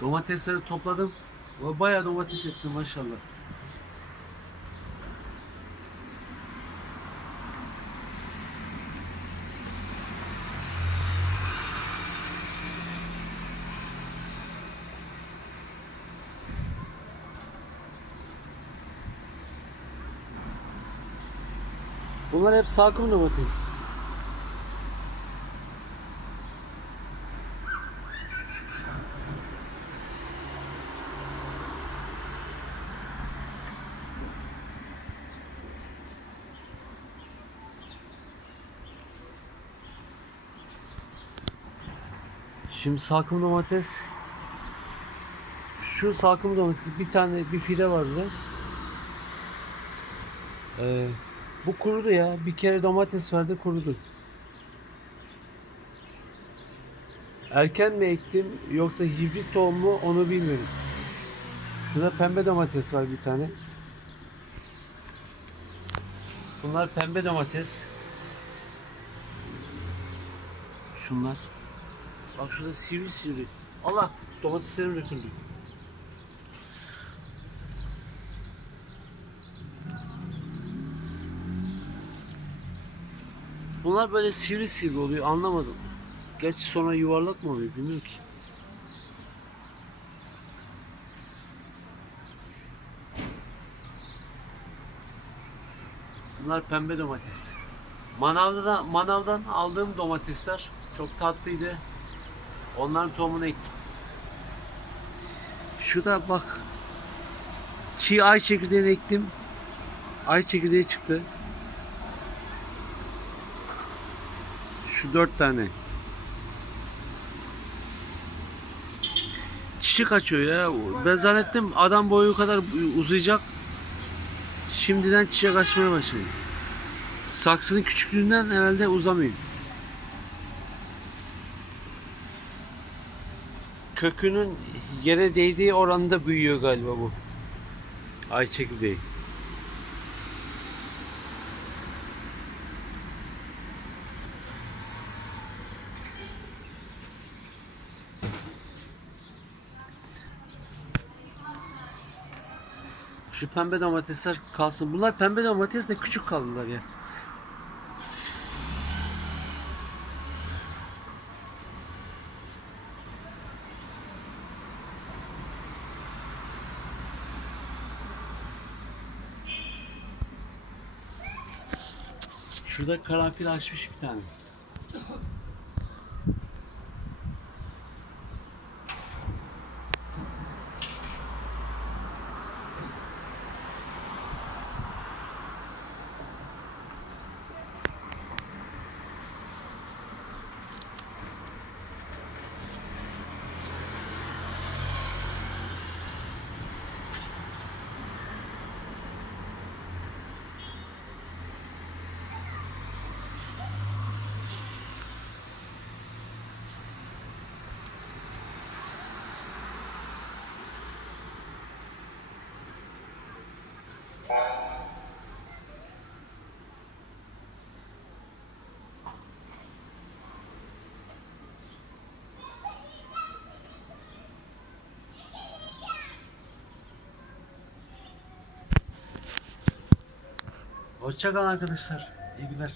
Domatesleri topladım. Bayağı domates ettim maşallah. Bunlar hep salkım domates. Şimdi salkım domates şu salkım domates bir tane bir fide vardı. Ee, bu kurudu ya. Bir kere domates verdi kurudu. Erken mi ektim yoksa hibrit tohum mu onu bilmiyorum. Şurada pembe domates var bir tane. Bunlar pembe domates. Şunlar. Bak şurada sivri sivri. Allah domateslerim döküldü. Bunlar böyle sivri sivri oluyor anlamadım. Geç sonra yuvarlak mı oluyor bilmiyorum ki. Bunlar pembe domates. Manavda da, manavdan aldığım domatesler çok tatlıydı. Onların tohumunu ektim. Şurada bak. Çiğ ay çekirdeğini ektim. Ay çekirdeği çıktı. Şu dört tane. Çiçek açıyor ya. Ben zannettim adam boyu kadar uzayacak. Şimdiden çiçek açmaya başladı. Saksının küçüklüğünden herhalde uzamıyor. Kökünün yere değdiği oranda büyüyor galiba bu. Ay çekirdeği. Şu pembe domatesler kalsın. Bunlar pembe domates de küçük kaldılar ya. Şurada karanfil açmış bir tane. Hoşçakalın arkadaşlar. İyi günler.